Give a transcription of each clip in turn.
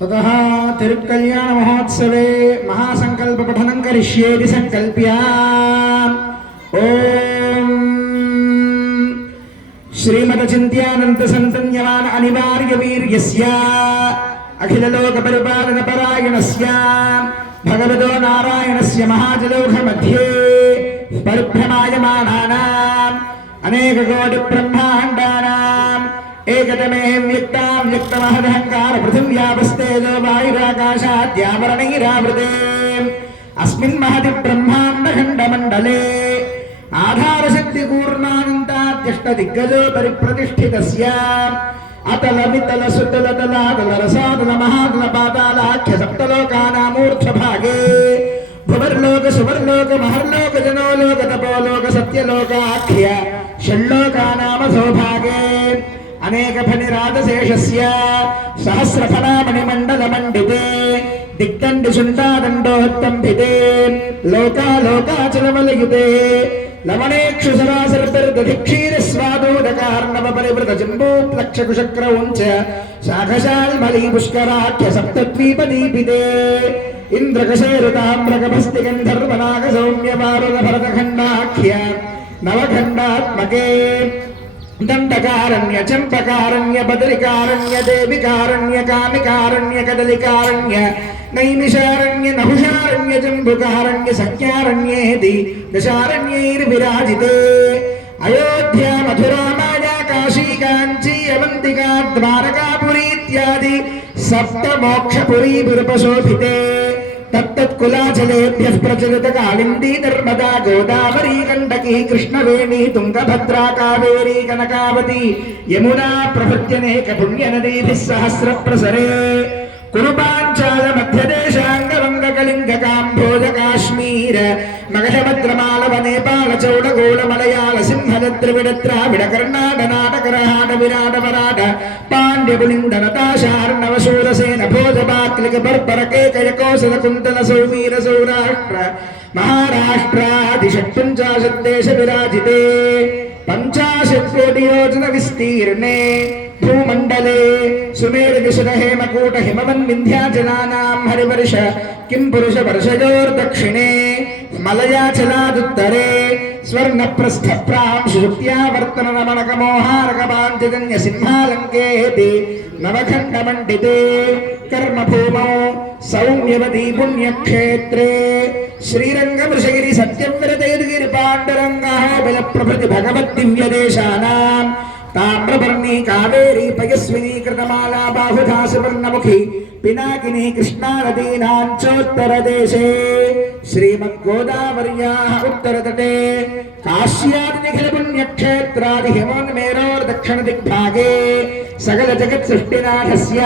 ततः तिरुकल्याण महोत्सवे महासंकल्प पठनं करिष्येति संकल्प्य ओम श्रीमद चिंत्यानंत संतन्यमान अनिवार्य वीर्यस्य अखिल लोक परिपालन परायणस्य भगवतो नारायणस्य महाजलौघ मध्ये परिभ्रमायमानानाम् अनेक कोटि ब्रह्माण्डानाम् एकतमे व्यक्तमहदहंकार पृथिव्यापस्तेजो वायुराकाशाद्यावरणैरावृते अस्मिन् महति ब्रह्माण्डखण्डमण्डले आधारशक्तिपूर्णानन्ताद्यष्टदिग्गजो परिप्रतिष्ठितस्य अतल वितल सुतल तलातल रसातल महातल पातालाख्य सप्तलोकानामूर्ध्वभागे भुवर्लोक सुवर्लोक महर्लोक जनोलोक तपोलोक सत्यलोकाख्य षण्लोकानामधो भागे अनेक फनिराजशेषस्य सहस्रफलामणिमण्डलमण्डिते दिक्दण्डिशुण्डादण्डोत्तम्भिते लोकालोकाचलमलयुते लवणेक्षुसरासर्पिर्दधिक्षीरस्वादोदकार्णवपरिवृतजम्बूप्लक्षकुशक्रौञ्च शाखशाल्मली पुष्कराख्य सप्तद्वीपदीपिते इन्द्रकशेरुताम्रकभस्तिगन्धर्वनागसौम्यवारुणभरतखण्डाख्य नवखण्डात्मके दंडकारण्य चंपकारण्य बदरिकारण्य देविकारण्य कामिकारण्य कदलिकारण्य नैमिषारण्य नहुषारण्य जम्बुकारण्य सख्यारण्येति दशारण्यैर्विराजिते अयोध्या मथुरा माया काशी कांची अवंतिका द्वारकापुरी इत्यादि सप्त मोक्षपुरी विरूपशोभिते तत्तत्कुलाचलेभ्यः प्रचलित कालिंदी नर्मदा गोदावरी गंडकी कृष्णवेणी तुंगभद्रा कावेरी कनकावती यमुना प्रभृत्यनेक पुण्यनदीभिः सहस्रप्रसरे कुरुपाञ्चाल मध्यदेशांगवंग कलिंग काम्भोज काश्मीर मगधभद्रमालव नेपाल चौडगोळ मलयाळ सिंहल द्रविड द्राविड कर्णाटक नाटक रहाट विराट वराट पांड्य पुलिंद नताशार्णव शूरसेन भोज बाक्लिक बर्बर केकय कौशल कुंतल सौवीर सौराष्ट्र महाराष्ट्रादिषट्पञ्चाशत् देश विराजिते 50 कोटि योजन विस्तीर्णे भूमंडले सुमेर विशद हेमकूट हिमवन् विंध्याचलानां हरिवर्ष किं पुरुष वर्षयोर्दक्षिणे मलयाचलादुत्तरे स्वर्णप्रस्थ प्रांशुक्त्यावर्तन नमनक मोहारकपाञ्चजन्य सिंहालङ्केति नवखण्डमण्डिते कर्मभूमौ सौम्यवती पुण्यक्षेत्रे श्रीरङ्गवृषगिरि सत्यव्रतैर्गिरि पाण्डुरङ्गः बलप्रभृति भगवद्दिव्यदेशानां ताम्रपर्णी कावेरी पयस्विनी कृतमाला बाहुधा सुवर्णमुखी पिनाकिनी कृष्णा नदीनाञ्चोत्तरदेशे श्रीमद्गोदावर्याः उत्तरतटे काश्यादिनिखिलपुण्यक्षेत्रादिहिमोन्मेरोर्दक्षिणदिग्भागे सकल जगत्सृष्टिनाथस्य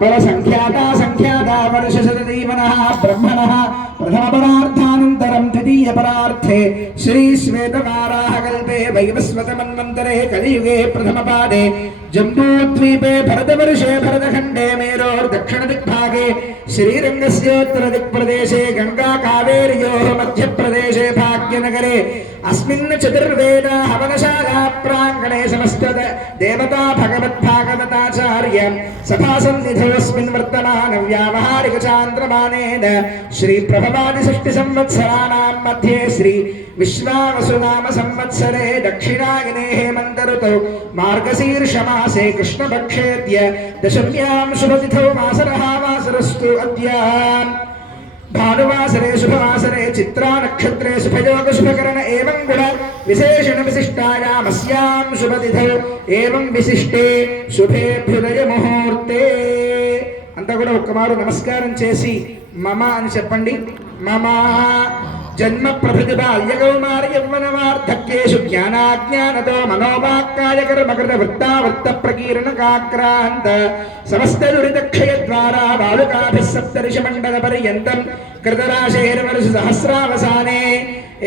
परसङ्ख्याता संख्याता वर्षशतदीवनः ब्रह्मणः प्रथमपरार्थानन्तरं द्वितीयपरार्थे श्रीश्वेतवाराहकल्पे वैवस्वतमन्वन्तरे कलियुगे प्रथमपादे जम्बूद्वीपे भरतवर्षे भरतखण्डे मेरोर्दक्षिणदिग्भागे श्रीरङ्गस्योत्तरदिक्प्रदेशे गङ्गा कावेर्योः मध्यप्रदेशे भाग्यनगरे अस्मिन् चतुर्वेद हवनशाला प्राङ्गणे समस्त देवता भगवद्भागवताचार्य सभासन्निधोऽस्मिन् वर्तमान व्यावहारिक चान्द्रमानेन श्रीप्रभवादिषष्टि संवत्सराणां मध्ये श्री विश्वावसुनाम संवत्सरे दक्षिणायने हेमन्त ऋतौ मार्गशीर्षमासे कृष्णपक्षेद्य दशम्यां शुभतिथौ मासरः वासरस्तु अद्य भानुवासरे शुभवासरे चित्रा नक्षत्रे शुभयोग शुभकरण एवं गुण विशेषण विशिष्टायामस्यां शुभतिथौ एवं विशिष्टे शुभेभ्युदय मुहूर्ते अंता కూడా ఒక్కమారు నమస్కారం చేసి మమ అని చెప్పండి మమ जन्म प्रभृति बाल्य कौमार यौवन वार्धक्येषु ज्ञानाज्ञानतो मनोवाक्काय कर्मकृत वृत्तावृत्त प्रकीर्ण काक्रांत समस्त दुरित क्षय द्वारा बालुकाभिः सप्तऋषि मंडल पर्यन्तं कृतराशेर्वर्ष सहस्रावसाने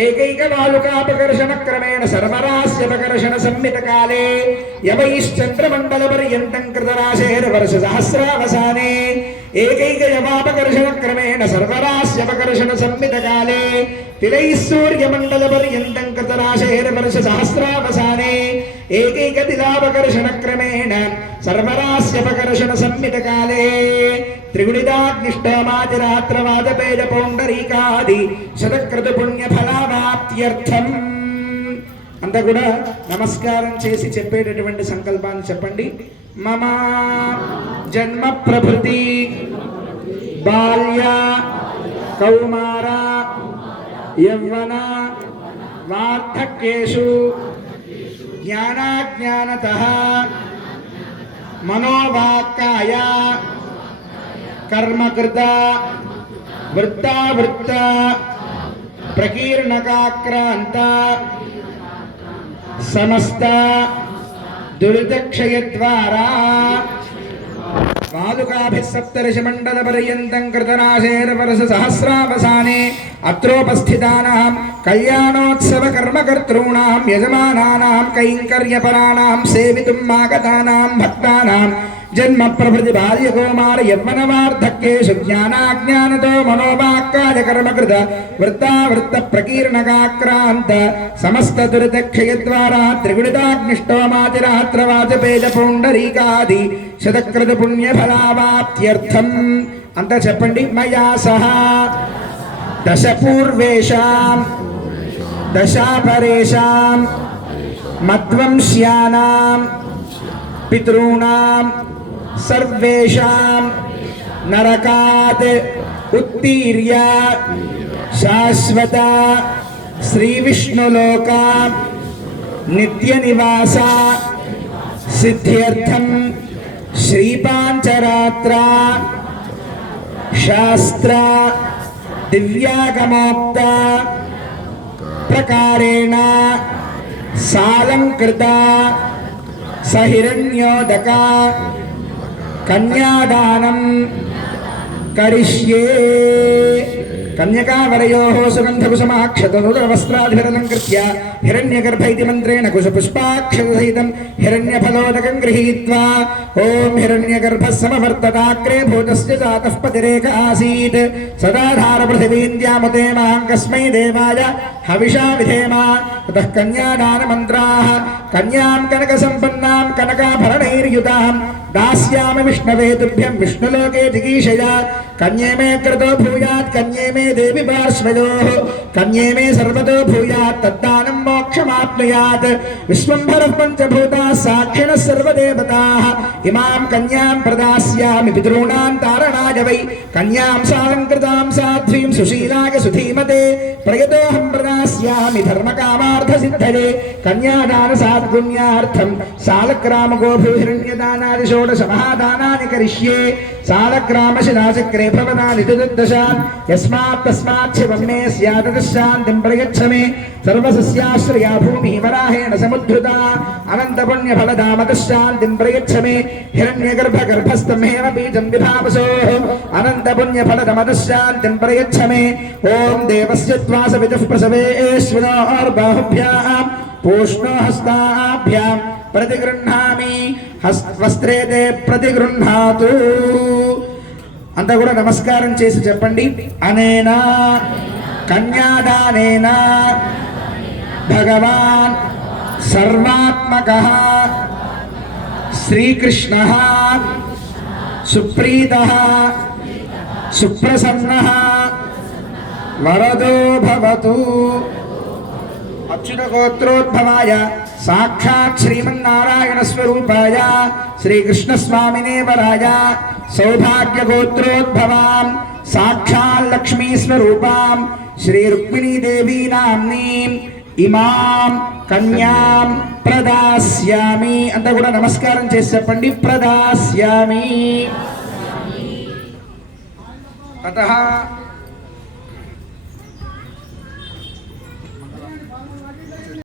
एकैक बालुकापकर्षण क्रमेण सर्वरास्यपकर्षण संमित काले यवैश्चन्द्रमण्डल पर्यन्तं कृतराशेर्वर्ष सहस्रावसाने ఏకైకయవాపకర్షణక్రమేణ సర్వరాస్యపకర్షణ సంమితకాలే తిలైః సూర్యమండలపర్యంతం కృతరాశేరవర్షసహస్రావసానే ఏకైకతిలాపకర్షణక్రమేణ సర్వరాస్యపకర్షణ సంమితకాలే త్రిగుణితాగ్నిష్టమాదిరాత్రవాదపేద పౌండరీకాది శతక్రతు పుణ్యఫలావాప్త్యర్థం. అంతా కూడా నమస్కారం చేసి చెప్పేటటువంటి సంకల్పాన్ని చెప్పండి. మమ జన్మ ప్రభృతి బాల్య కౌమార యవ్వన వార్ధక్యేషు జ్ఞానాజ్ఞానతః మనోవాక్కాయ కర్మకృత వృత్తావృత్త ప్రకీర్ణకాక్రాంత సమస్త దురితక్షయద్వారా పాదుకాభిः సప్తర్షిమండలపర్యంతం కృతనాశేర్వర్షసహస్రావసానే అత్రోపస్థితానాం కళ్యాణోత్సవ కర్మకర్తॄణాం యజమానానాం కైంకర్యపరాణాం సేవితుం ఆగతానాం భక్తానాం జన్మ ప్రభృతి బాల్యకౌమార యవ్వనవార్ధక్యేషు జ్ఞానాజ్ఞానతో మనోవాక్కాయ కర్మకృత వృత్తావృత్త ప్రకీర్ణకాక్రాంత సమస్త దురితక్షయద్వారా త్రిగుణితాగ్నిష్టోమాతిరాత్రవాజపేద పౌండరీకాది శతక్రతు పుణ్యఫలావాప్త్యర్థం. అంతా చెప్పండి. మయా సహా దశ పూర్వేషాం దశాపరేషాం మద్వంశ్యానాం పితॄణాం సర్వేషాం నరకాత్ ఉత్తీర్య శాశ్వత శ్రీవిష్ణులోక నిత్యనివాస సిద్ధ్యర్థం శ్రీపాంచరాత్ర శాస్త్ర దివ్యాగమోక్త ప్రకారేణ సాలంకృత సహిరణ్యోదక కన్యాదానం కరిష్యే. కన్యకావరయోః సుగంధకుసుమాక్షతనూతనవస్త్రాధిరలంకృత్య హిరణ్యగర్భ ఇతి మంత్రేణ కుశపుష్పాక్షతసహితం హిరణ్యఫలోదకం గృహీత్వా ఓం హిరణ్యగర్భः సమవర్తతాగ్రే భూతస్య జాతः పతిరేక ఆసీత్ సదాధార పృథివీంద్యాముతే మాం కస్మై దేవాయ హవిషా విధేమ. తతః కన్యాదానమంత్రాः కన్యాం కనకసంపన్నాం కనకాభరణైర్యుతాం దాస్యామి విష్ణవే తుభ్యం విష్ణులోకే జిగీషయా. కన్యే మే క్రతో భూయాత్ కన్యే మే దేవి పార్శ్వయోః కన్యే మే సర్వతో భూయాత్ తద్దానం మోక్షమాప్నుయాత్. విశ్వంభరః పంచభూతాः సాక్షిణः సర్వదేవతాः ఇమాం కన్యాం ప్రదాస్యామి పితॄణాం తారణాయ వై. కన్యాం సాలంకృతాం సాధ్వీం సుశీలాయ సుధీమతే ప్రయతోహం ప్రదాస్యామి ధర్మకామార్థసిద్ధయే. కన్యాదాన సాద్గుణ్యార్థం సాలగ్రామగోభూ హిరణ్యదానాది షోడశ మహాదానాని కరిష్యే. సాలగ్రామశిలాచక్రే భవనాని చతుర్దశాన్ యస్మాత్ తస్మాత్ శివం మే స్యాదశాంతిం ప్రయచ్చ మే. సర్వసస్యాశ్రయా భూమిః వరాహేణ సముద్ధృతా అనంతపుణ్యఫలదామతశాంతిం ప్రయచ్చ మే. హిరణ్యగర్భగర్భస్థం హేమ బీజం విభావసోః అనంతపుణ్యఫలదమతశాంతిం ప్రయచ్చ మే. ఓం దేవస్య త్వాస విదుః ప్రసవేశ్వరోర్బాహుభ్యాం పూష్ణో హస్తాభ్యాం ప్రతిగృహ్ణామి వస్త్రే తే ప్రతిగృహ్ణాతు. అంతా కూడా నమస్కారం చేసి చెప్పండి. అనేనా కన్యాదానేన భగవాన్ సర్వాత్మకః శ్రీకృష్ణః సుప్రీతః సుప్రసన్నః వరదో భవతు. అచ్యుత గోత్రోద్భవాయ సాక్షాత్ శ్రీమన్నారాయణ స్వరూపాయ శ్రీకృష్ణస్వామినే వరాయ సౌభాగ్య గోత్రోద్భవాం సాక్షాత్ లక్ష్మీ స్వరూపాం శ్రీ రుక్మిణీ దేవీ నామ్నీం ఇమాం కన్యాం ప్రదాస్యామి. అంతా కూడా నమస్కారం చేసి చెప్పండి. ప్రదాస్యామి. అతః